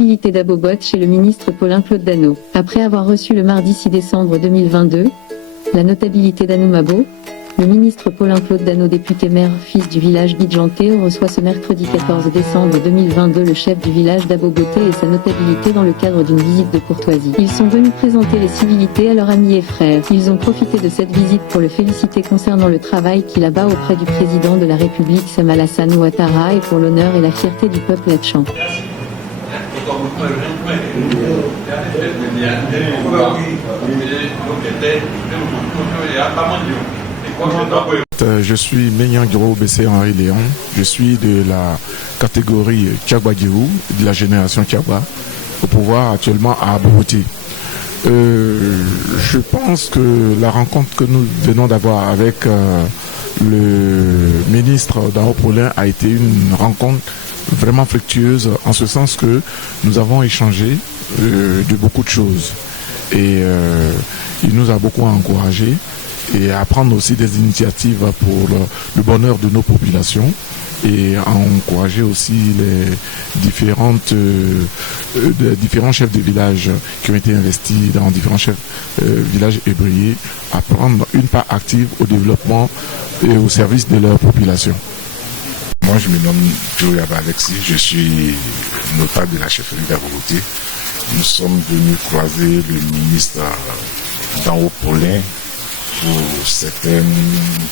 notabilité d'Abobot chez le ministre Paulin-Claude Dano. Après avoir reçu le mardi 6 décembre 2022 la notabilité d'Anoumabo, le ministre Paulin-Claude Dano, député maire fils du village Bidjanté, reçoit ce mercredi 14 décembre 2022 le chef du village d'Aboboté et sa notabilité dans le cadre d'une visite de courtoisie. Ils sont venus présenter les civilités à leurs amis et frères. Ils ont profité de cette visite pour le féliciter concernant le travail qu'il abat auprès du président de la République Sam Alassane Ouattara et pour l'honneur et la fierté du peuple hatchan. Je suis Menyangiro Bessé Henri Léon. Je suis de la catégorie Tchagba Girou, de la génération Tchagba, au pouvoir actuellement à Aboboté. Je pense que la rencontre que nous venons d'avoir avec le ministre Dao Paulin a été une rencontre vraiment fructueuse, en ce sens que nous avons échangé de beaucoup de choses. Et il nous a beaucoup encouragés et à prendre aussi des initiatives pour le bonheur de nos populations et à encourager aussi les différents chefs de village qui ont été investis dans différents villages ébriés à prendre une part active au développement et au service de leur population. Moi, je me nomme Djoyaba Alexis, je suis notable de la chefferie d'Aboboté. Nous sommes venus croiser le ministre Dao Paulin pour certaines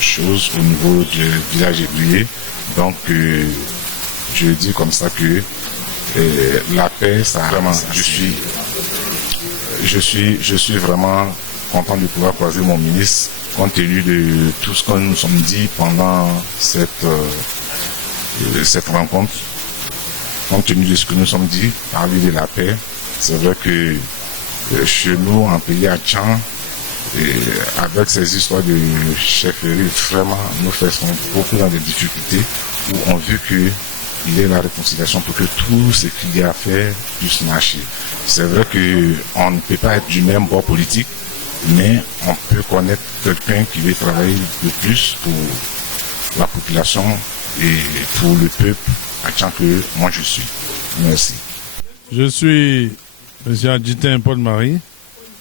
choses au niveau du village ébrié. Donc, je dis comme ça que la paix, ça vraiment, je suis vraiment content de pouvoir croiser mon ministre, compte tenu de tout ce que nous nous sommes dit pendant cette rencontre, compte tenu de ce que nous sommes dit, parler de la paix. C'est vrai que chez nous, en pays hatchan, avec ces histoires de chefferie, vraiment, nous faisons beaucoup dans des difficultés où on veut qu'il y ait la réconciliation pour que tout ce qu'il y a à faire puisse marcher. C'est vrai qu'on ne peut pas être du même bord politique, mais on peut connaître quelqu'un qui veut travailler de plus pour la population et pour le peuple hatchan que moi je suis. Merci. Je suis M. Adjitin Paul-Marie,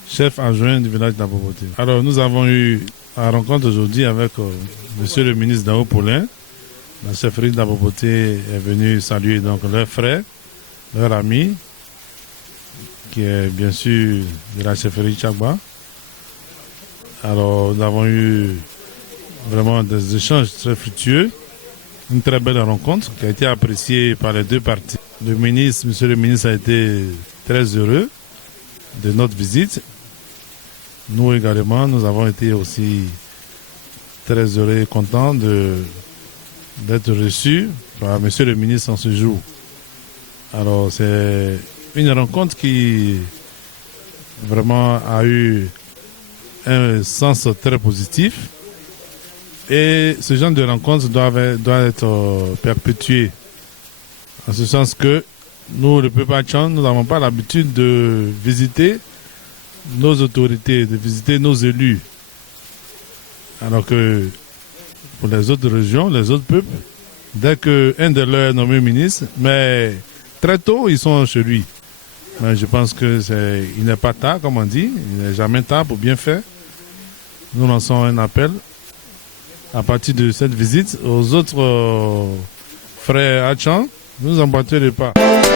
chef adjoint du village d'Aboboté. Alors, nous avons eu la rencontre aujourd'hui avec Monsieur le ministre Dao Paulin. La chefferie d'Aboboté est venue saluer donc leur frère, leur ami, qui est bien sûr de la chefferie Tchagba. Alors, nous avons eu vraiment des échanges très fructueux, une très belle rencontre qui a été appréciée par les deux parties. Monsieur le ministre a été très heureux de notre visite. Nous également, nous avons été aussi très heureux et contents d'être reçus par Monsieur le ministre en ce jour. Alors, c'est une rencontre qui vraiment a eu un sens très positif. Et ce genre de rencontre doit être perpétué. En ce sens que nous, le peuple hatchan, nous n'avons pas l'habitude de visiter nos autorités, de visiter nos élus. Alors que pour les autres régions, les autres peuples, dès qu'un de leurs est nommé ministre, mais très tôt, ils sont chez lui. Mais je pense qu'il n'est pas tard, comme on dit, il n'est jamais tard pour bien faire. Nous lançons un appel à partir de cette visite aux autres frères hatchans. Nous emboîtons les pas.